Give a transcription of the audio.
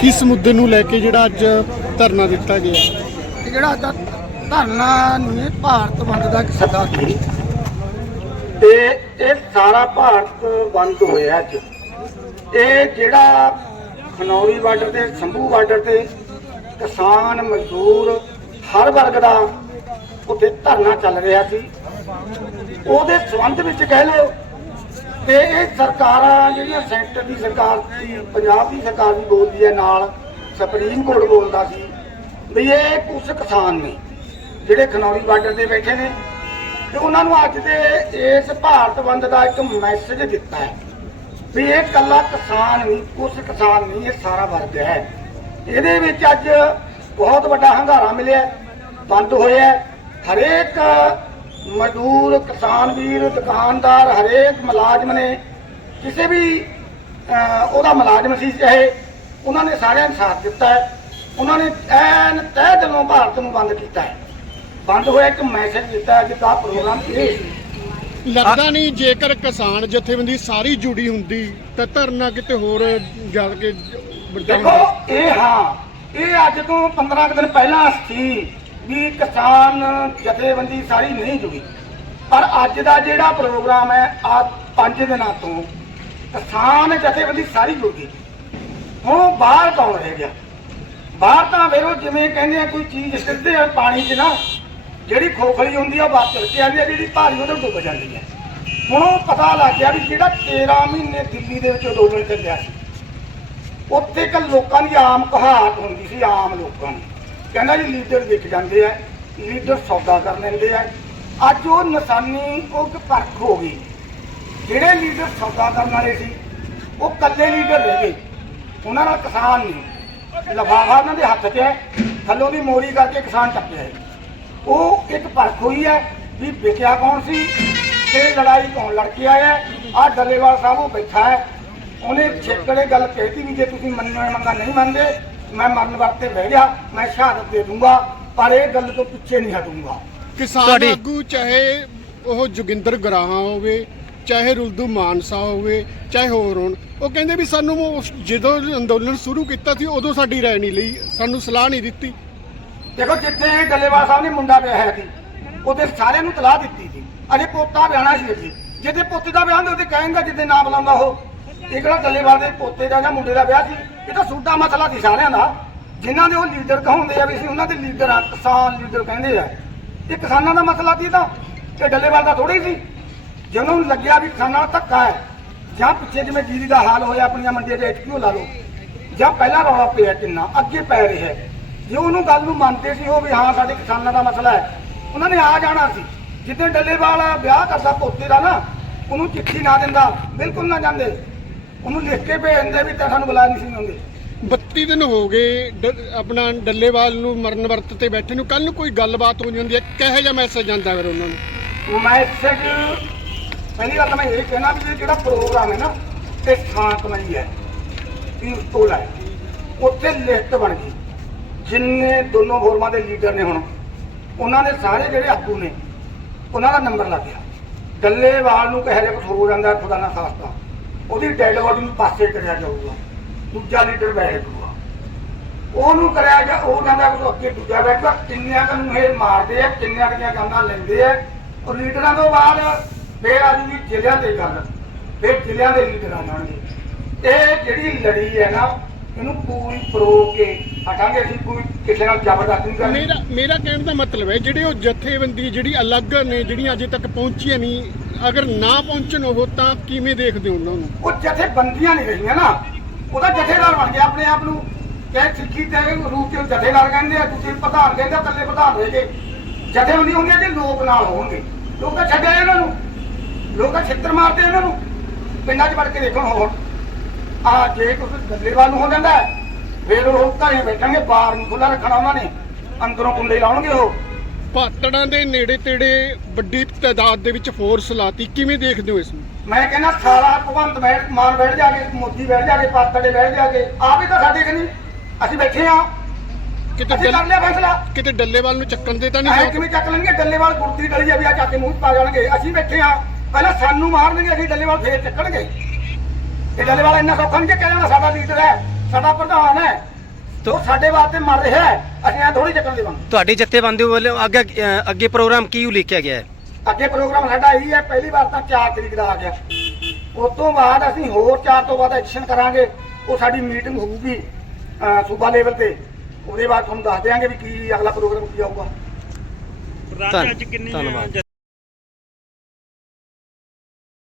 ਕਿਸ ਮੁੱਦੇ ਨੂੰ ਲੈ ਕੇ ਜਿਹੜਾ ਅੱਜ ਧਰਨਾ ਦਿੱਤਾ ਗਿਆ? ਇਹ ਜਿਹੜਾ ਅੱਜ ਦਾ ਧਰਨਾ ਨਹੀਂ ਭਾਰਤ ਬੰਦ ਦਾ ਇੱਕ ਸੱਦਾ ਸੀ। ਤੇ ਇਹ ਸਾਰਾ ਭਾਰਤ ਬੰਦ ਹੋਇਆ ਅੱਜ। ਇਹ ਜਿਹੜਾ ਖਨੌਰੀ ਬਾਰਡਰ ਤੇ ਸੰਭੂ ਬਾਰਡਰ ਤੇ ਕਿਸਾਨ ਮਜ਼ਦੂਰ ਹਰ ਵਰਗ ਦਾ ਉੱਥੇ ਧਰਨਾ ਚੱਲ ਰਿਹਾ ਸੀ। ਉਹਦੇ ਸੰਬੰਧ ਵਿੱਚ ਕਹਿ ਲਓ ਤੇ ਇਹ ਸਰਕਾਰਾਂ ਜਿਹੜੀਆਂ ਸੈਂਟਰ ਦੀ ਸਰਕਾਰ ਸੀ ਪੰਜਾਬ ਦੀ ਸਰਕਾਰ ਵੀ ਬੋਲਦੀ ਹੈ ਨਾਲ, ਸੁਪਰੀਮ ਕੋਰਟ ਬੋਲਦਾ ਸੀ ਵੀ ਇਹ ਕੁਝ ਕਿਸਾਨ ਨੇ, ਜਿਹੜੇ ਖਨੌਰੀ ਬਾਰਡਰ ਤੇ ਬੈਠੇ ਨੇ। ਤੇ ਉਹਨਾਂ ਨੂੰ ਅੱਜ ਦੇ ਇਸ ਭਾਰਤ ਬੰਦ ਦਾ ਇੱਕ ਮੈਸੇਜ ਦਿੱਤਾ ਹੈ ਵੀ ਇਹ ਕੱਲਾ ਕਿਸਾਨ ਨਹੀਂ ਕੁਝ ਕਿਸਾਨ ਨਹੀਂ, ਇਹ ਸਾਰਾ ਵਰਗ ਹੈ। ਇਹਦੇ ਵਿੱਚ ਅੱਜ ਬਹੁਤ ਵੱਡਾ ਹੰਗਾਰਾ ਮਿਲਿਆ, ਬੰਦ ਹੋਇਆ ਹਰੇਕ ਮਜ਼ਦੂਰ ਕਿਸਾਨ ਵੀਰ ਦੁਕਾਨਦਾਰ ਹਰੇਕ ਮੁਲਾਜ਼ਮ ਨੇ ਕਿਸੇ ਵੀ ਉਹਦਾ ਮੁਲਾਜ਼ਮ ਸੀ ਚਾਹੇ ਉਹਨਾਂ ਨੇ ਸਾਰਿਆਂ ਨੇ ਸਾਥ ਦਿੱਤਾ ਹੈ। ਉਹਨਾਂ ਨੇ ਐਨ ਤਹਿ ਦਿਲੋਂ ਭਾਰਤ ਨੂੰ ਬੰਦ ਕੀਤਾ ਹੈ। ਬੰਦ ਹੋਇਆ ਇੱਕ ਮੈਸੇਜ ਦਿੱਤਾ ਜਿੱਦਾਂ ਪ੍ਰੋਗਰਾਮ ਇਹ ਸੀ। ਲੱਗਦਾ ਨਹੀਂ ਜੇਕਰ ਕਿਸਾਨ ਜਥੇਬੰਦੀ ਸਾਰੀ ਜੁੜੀ ਹੁੰਦੀ ਤਾਂ ਧਰਨਾ ਕਿਤੇ ਹੋਰ ਜਾ ਕੇ ਦੇਖੋ ਇਹ ਹਾਂ ਇਹ ਅੱਜ ਤੋਂ 15 ਕੁ ਦਿਨ ਪਹਿਲਾਂ ਸੀ। ਵੀ ਕਿਸਾਨ ਜਥੇਬੰਦੀ ਸਾਰੀ ਨਹੀਂ ਜੁੜੀ। ਪਰ ਅੱਜ ਦਾ ਜਿਹੜਾ ਪ੍ਰੋਗਰਾਮ ਹੈ ਆ ਪੰਜ ਦਿਨਾਂ ਤੋਂ ਕਿਸਾਨ ਜਥੇਬੰਦੀ ਸਾਰੀ ਜੁੜ ਗਈ। ਹੁਣ ਬਾਹਰ ਕੌਣ ਰਹਿ ਗਿਆ? ਬਾਹਰ ਤਾਂ ਫਿਰ ਉਹ ਜਿਵੇਂ ਕਹਿੰਦੇ ਆ, ਕੋਈ ਚੀਜ਼ ਸਿੱਧੇ ਆ ਪਾਣੀ 'ਚ ਨਾ, ਜਿਹੜੀ ਖੋਖਲੀ ਹੁੰਦੀ ਆ, ਉਹ ਬਾਹਰ ਕੇ ਆਉਂਦੀ ਆ, ਜਿਹੜੀ ਭਾਰੀ ਉਹਦੇ ਡੁੱਬ ਜਾਂਦੀ ਹੈ ਹੁਣ ਉਹ ਪਤਾ ਲੱਗ ਗਿਆ ਵੀ ਜਿਹੜਾ 13 ਮਹੀਨੇ ਦਿੱਲੀ ਦੇ ਵਿੱਚ ਅੰਦੋਲਨ ਚੱਲਿਆ ਸੀ, ਉੱਥੇ ਇੱਕ ਲੋਕਾਂ ਦੀ ਆਮ ਕਹਾਵਤ ਹੁੰਦੀ ਸੀ, ਆਮ ਲੋਕਾਂ ਦੀ। ਕਹਿੰਦਾ ਜੀ ਲੀਡਰ ਵਿਕ ਜਾਂਦੇ ਆ ਲੀਡਰ ਸੌਦਾ ਕਰ ਲੈਂਦੇ ਆ। ਅੱਜ ਉਹ ਨਿਸ਼ਾਨੀ ਉਹ ਇੱਕ ਪਰਖ ਹੋ ਗਈ। ਜਿਹੜੇ ਲੀਡਰ ਸੌਦਾ ਕਰਨ ਵਾਲੇ ਸੀ, ਉਹ ਕੱਲੇ ਲੀਡਰ ਰਹਿ ਗਏ। ਉਹਨਾਂ ਨਾਲ ਕਿਸਾਨ ਨਹੀਂ। ਲਫਾਫਾ ਉਹਨਾਂ ਦੇ ਹੱਥ 'ਚ ਹੈ। ਥੱਲੋਂ ਦੀ ਮੋਰੀ ਕਰਕੇ ਕਿਸਾਨ ਟੱਪਿਆ ਹੈ ਉਹ ਇੱਕ ਪਰਖ ਹੋਈ ਹੈ ਵੀ ਵਿਕਿਆ ਕੌਣ ਸੀ ਤੇ ਲੜਾਈ ਕੌਣ ਲੜ ਕੇ ਆਇਆ ਆ ਡੱਲੇਵਾਲ ਸਾਹਿਬ ਉਹ ਬੈਠਾ ਹੈ। ਉਹਨੇ ਛੇਕੜੇ ਗੱਲ ਕਹਿਤੀ ਵੀ ਜੇ ਤੁਸੀਂ ਮੰਨੋ ਮੰਗਾ ਨਹੀਂ ਮੰਨਦੇ ਮੈਂ ਮਰਨ ਵਰਤੇ ਬਹਿ ਗਿਆ ਮੈਂ ਸ਼ਹਾਦਤ ਦੇ ਦੂੰਗਾ ਪਰ ਇਹ ਗੱਲ ਤੋਂ ਪਿੱਛੇ ਨਹੀਂ ਹਟੂੰਗਾ। ਕਿਸਾਨ ਤੁਹਾਡੀ- ਆਗੂ ਚਾਹੇ ਉਹ ਜੋਗਿੰਦਰ ਗਰਾਹਾਂ ਹੋਵੇ ਚਾਹੇ ਰੁਲਦੂ ਮਾਨਸਾ ਹੋਵੇ ਚਾਹੇ ਹੋਰ ਹੋਣ ਉਹ ਕਹਿੰਦੇ ਵੀ ਸਾਨੂੰ ਉਸ- ਜਦੋਂ ਅੰਦੋਲਨ ਸ਼ੁਰੂ ਕੀਤਾ ਸੀ ਉਦੋਂ ਸਾਡੀ ਰਾਏ ਨਹੀਂ ਲਈ ਸਾਨੂੰ ਸਲਾਹ ਨਹੀਂ ਦਿੱਤੀ। ਦੇਖੋ ਜਿੱਥੇ ਡੱਲੇਵਾਲ ਸਾਹਿਬ ਨੇ ਮੁੰਡਾ ਵਿਆਹਿਆ ਸੀ ਉਹਦੇ ਸਾਰਿਆਂ ਨੂੰ ਤਲਾਹ ਦਿੱਤੀ ਸੀ। ਅਜੇ ਪੋਤਾ ਵਿਆਹਣਾ ਸੀ ਅੱਗੇ ਜਿਹਦੇ ਪੋਤੇ ਦਾ ਵਿਆਹ ਹੁੰਦਾ ਉਹਦੇ ਕਹੇਗਾ ਜਿੱਦੇ ਨਾਮ ਬੁਲਾਉਂਦਾ ਉਹ। ਇਹ ਕਿਹੜਾ ਡੱਲੇਵਾਲ ਦੇ ਪੋਤੇ ਦਾ ਜਾਂ ਮੁੰਡੇ ਦਾ ਵਿਆਹ ਸੀ? ਇਹ ਤਾਂ ਸੂਟਾ ਮਸਲਾ ਸੀ ਸਾਰਿਆਂ ਦਾ। ਜਿਨ੍ਹਾਂ ਦੇ ਉਹ ਲੀਡਰ ਕਹਾਉਂਦੇ ਆ ਵੀ ਅਸੀਂ ਉਹਨਾਂ ਦੇ ਲੀਡਰ ਆ ਕਿਸਾਨ ਲੀਡਰ ਕਹਿੰਦੇ ਆ। ਇਹ ਕਿਸਾਨਾਂ ਦਾ ਮਸਲਾ ਸੀ ਤਾਂ। ਇਹ ਡੱਲੇਵਾਲ ਦਾ ਥੋੜੀ ਸੀ। ਜੇ ਉਹਨਾਂ ਨੂੰ ਲੱਗਿਆ ਵੀ ਕਿਸਾਨਾਂ ਨਾਲ ਧੱਕਾ ਹੈ, ਜਾਂ ਪਿੱਛੇ ਜਿਵੇਂ ਜੀਰੀ ਦਾ ਹਾਲ ਹੋਇਆ, ਆਪਣੀਆਂ ਮੰਡੀਆਂ 'ਚ ਐਚਪੀਓ ਲਾ ਲਓ, ਜਾਂ ਪਹਿਲਾਂ ਰੌਲਾ ਪਿਆ ਕਿੰਨਾ, ਅੱਗੇ ਪੈ ਰਿਹਾ ਹੈ। ਜੇ ਉਹਨੂੰ ਗੱਲ ਨੂੰ ਮੰਨਦੇ ਸੀ ਉਹ ਵੀ ਹਾਂ, ਸਾਡੇ ਕਿਸਾਨਾਂ ਦਾ ਮਸਲਾ ਹੈ। ਉਹਨਾਂ ਨੇ ਆ ਜਾਣਾ ਸੀ। ਜਿੱਦਾਂ ਡੱਲੇਵਾਲ ਵਿਆਹ ਕਰਦਾ, ਪੋਤੇ ਦਾ ਨਾ, ਉਹਨੂੰ ਚਿੱਠੀ ਨਾ ਦਿੰਦਾ, ਬਿਲਕੁਲ ਨਾ ਜਾਂਦੇ। ਉਹਨੂੰ ਲਿਖ ਕੇ ਭੇਜ ਦਿੰਦੇ ਵੀ ਤਾਂ ਸਾਨੂੰ ਬੁਲਾ ਨਹੀਂ ਸੀ ਆਉਂਦੇ। 32 ਦਿਨ ਹੋ ਗਏ ਡ- ਆਪਣਾ ਡੱਲੇਵਾਲ ਨੂੰ ਮਰਨ ਵਰਤ ਤੇ ਬੈਠੇ ਨੂੰ। ਕੱਲ ਨੂੰ ਕੋਈ ਗੱਲਬਾਤ ਹੋ ਜਾਂਦੀ ਹੈ ਕਿਹੋ ਜਿਹਾ ਮੈਸੇਜ ਜਾਂਦਾ ਫਿਰ ਉਹਨਾਂ ਨੂੰ। ਮੈਸੇਜ ਪਹਿਲੀ ਗੱਲ ਤਾਂ ਮੈਂ ਇਹ ਕਹਿਣਾ ਵੀ ਇਹ ਜਿਹੜਾ ਪ੍ਰੋਗਰਾਮ ਹੈ ਨਾ ਇਹ ਸ਼ਾਂਤਮਈ ਹੈ ਪੀਸਫੁਲ ਹੈ। ਉੱਥੇ ਲਿਸਟ ਬਣ ਗਈ। ਜਿੰਨੇ ਦੋਨੋਂ ਫੋਰਮਾਂ ਦੇ ਲੀਡਰ ਨੇ ਹੁਣ ਉਹਨਾਂ ਦੇ ਸਾਰੇ ਜਿਹੜੇ ਆਗੂ ਨੇ ਉਹਨਾਂ ਦਾ ਨੰਬਰ ਲੱਗ ਗਿਆ। ਡੱਲੇਵਾਲ ਨੂੰ ਕਹੇ ਜੇ ਕੁਝ ਹੋ ਜਾਂਦਾ ਖੁਦਾ ਨਾ ਖਾਸਤਾ। ਉਹਦੀ ਡੈਡ ਬੋਡੀ ਨੂੰ ਪਾਸੇ ਕਰਿਆ ਜਾਊਗਾ, ਦੂਜਾ ਲੀਡਰ ਬੈਠੂਗਾ ਉਹਨੂੰ ਕਰਿਆ ਜਾ, ਉਹ ਕਹਿੰਦਾ ਕਿ ਅੱਗੇ ਦੂਜਾ ਬੈਠਾ ਕਿੰਨਿਆਂ ਨੂੰ ਇਹ ਮਾਰਦੇ ਆ, ਕਿੰਨਿਆਂ ਦੀਆਂ ਗੰਦਾਂ ਲੈਂਦੇ ਆ। ਔਰ ਲੀਡਰਾਂ ਤੋਂ ਬਾਅਦ ਫੇਰ ਆ ਜੂਗੀ ਜ਼ਿਲ੍ਹਿਆਂ ਤੇ ਗੱਲ, ਫੇਰ ਜ਼ਿਲ੍ਹਿਆਂ ਦੇ ਲੀਡਰ ਆ ਜਾਣਗੇ। ਇਹ ਜਿਹੜੀ ਲੜੀ ਹੈ ਨਾ, ਇਹਨੂੰ ਪੂਰੀ ਪਰੋ ਕੇ ਹਟਾਂਗੇ ਅਸੀਂ, ਕੋਈ ਕਿਸੇ ਨਾਲ ਜ਼ਬਰਦਸਤੀ ਨਹੀਂ ਕਰਨੀ ਮੇਰਾ ਮੇਰਾ ਕਹਿਣ ਦਾ ਮਤਲਬ ਹੈ, ਜਿਹੜੇ ਉਹ ਜਥੇਬੰਦੀ, ਜਿਹੜੀ ਅਲੱਗ ਨੇ, ਜਿਹੜੀਆਂ ਅਜੇ ਤੱਕ ਪਹੁੰਚੀਆਂ ਨਹੀਂ ਅਗਰ ਨਾ ਪਹੁੰਚਣ ਉਹ ਤਾਂ ਕਿਵੇਂ ਦੇਖਦੇ ਹੋ ਉਹਨਾਂ ਨੂੰ? ਉਹ ਜਥੇਬੰਦੀਆਂ ਨਹੀਂ ਰਹੀਆਂ ਨਾ। ਉਹਦਾ ਜਥੇਦਾਰ ਬਣ ਗਿਆ ਆਪਣੇ ਆਪ ਨੂੰ। ਕਹੇ ਸਿੱਖੀ ਤੇ ਰੂਪ ਚ ਜਥੇਦਾਰ ਕਹਿੰਦੇ ਆ ਤੁਸੀਂ ਪ੍ਰਧਾਨ ਕਹਿੰਦੇ ਆ, ਇਕੱਲੇ ਪ੍ਰਧਾਨ ਰਹੇ ਜਥੇਬੰਦੀ ਹੁੰਦੀ ਹੈ ਜੇ ਲੋਕ ਨਾਲ ਹੋਣਗੇ। ਲੋਕ ਤਾਂ ਛੱਡਿਆ ਇਹਨਾਂ ਨੂੰ। ਲੋਕ ਛਿੱਤਰ ਮਾਰਦੇ ਇਹਨਾਂ ਨੂੰ। ਪਿੰਡਾਂ 'ਚ ਵੜ ਕੇ ਦੇਖਣ ਹੋਰ ਆ ਜੇ ਕੁਝ ਗੱਲੇਵਾਲ ਨੂੰ ਹੋ ਜਾਂਦਾ ਫਿਰ ਉਹ ਘਰੇ ਬੈਠਣਗੇ ਬਾਹਰ ਨੂੰ ਖੁੱਲਾ ਰੱਖਣਾ ਉਹਨਾਂ ਨੇ। ਅੰਦਰੋਂ ਕੁੰਡੇ ਲਾਉਣਗੇ ਉਹ। ਪਾਤੜਾਂ ਦੇ ਨੇੜੇ ਤੇੜੇ ਵੱਡੀ ਤਾਦਾਦ ਦੇ ਵਿੱਚ ਫੋਰਸ ਲਾਤੀ। ਕਿਵੇਂ ਦੇਖਦੇ ਹੋ ਇਸ ਨੂੰ? ਮੈਂ ਕਹਿੰਦਾ ਸਾਰਾ ਭਗਵੰਤ ਬੈਠ ਮਾਨ ਬੈਠ ਜਾ ਕੇ ਮੋਦੀ ਬੈਠ ਜਾ ਕੇ ਪਾਤੜੇ ਬੈਠ ਜਾ ਕੇ ਆਪ ਹੀ ਤਾਂ ਸਾਡੇ ਕਿ ਨਹੀਂ ਅਸੀਂ ਬੈਠੇ ਆ ਕਿਤੇ ਅਸੀਂ ਕਰ ਲਿਆ ਫੈਸਲਾ। ਕਿਤੇ ਡੱਲੇਵਾਲ ਨੂੰ ਚੱਕਣ ਦੇ ਤਾਂ ਐ ਨਹੀਂ ਕਿਵੇਂ ਚੱਕ ਲੈਣਗੇ? ਡੱਲੇਵਾਲ ਗੁਰਦੀ ਗਲੀ ਆ ਵੀ ਆ ਚੱਕ ਕੇ ਮੂੰਹ 'ਚ ਪਾ ਜਾਣਗੇ। ਅਸੀਂ ਬੈਠੇ ਆ ਪਹਿਲਾਂ ਸਾਨੂੰ ਮਾਰਨਗੇ ਅਸੀਂ ਡੱਲੇਵਾਲ ਫੇਰ ਚੱਕਣਗੇ। ਇਹ ਡੱਲੇਵਾਲ ਇੰਨਾ ਸੌਖਾ ਨਹੀਂ ਚੱਕਿਆ ਜਾਣਾ। ਸਾਡਾ ਲੀਡਰ ਹੈ ਸਾਡਾ ਪ੍ਰਧਾਨ ਹੈ। ਉਹ ਸਾਡੇ ਵਾਸਤੇ ਮਰ ਰਿਹਾ ਹੈ। ਅਸੀਂ ਐ ਥੋੜੀ ਚੱਕਣ ਦੇਵਾਂਗੇ ਤੁਹਾਡੇ ਜਥੇਬੰਦੀ ਵੱਲੋਂ ਅੱਗੇ ਅ, ਅੱਗੇ ਪ੍ਰੋਗਰਾਮ ਕੀ ਉਲੀਕਿਆ ਗਿਆ ਹੈ? ਅੱਗੇ ਪ੍ਰੋਗਰਾਮ ਸਾਡਾ ਇਹੀ ਹੈ ਪਹਿਲੀ ਵਾਰ ਤਾਂ 4 ਤਰੀਕ ਦਾ ਆ ਗਿਆ। ਉਸ ਤੋਂ ਬਾਅਦ ਅਸੀਂ ਹੋਰ 4 ਤੋਂ ਬਾਅਦ ਐਕਸ਼ਨ ਕਰਾਂਗੇ। ਉਹ ਸਾਡੀ ਮੀਟਿੰਗ ਹੋਊਗੀ ਅਹ, ਸੂਬਾ ਲੈਵਲ ਤੇ। ਉਹਦੇ ਬਾਅਦ ਤੁਹਾਨੂੰ ਦੱਸ ਦਿਆਂਗੇ ਵੀ ਕੀ ਅਗਲਾ ਪ੍ਰੋਗਰਾਮ ਕੀ ਆਊਗਾ। ਧੰਨ- ਧੰਨਵਾਦ।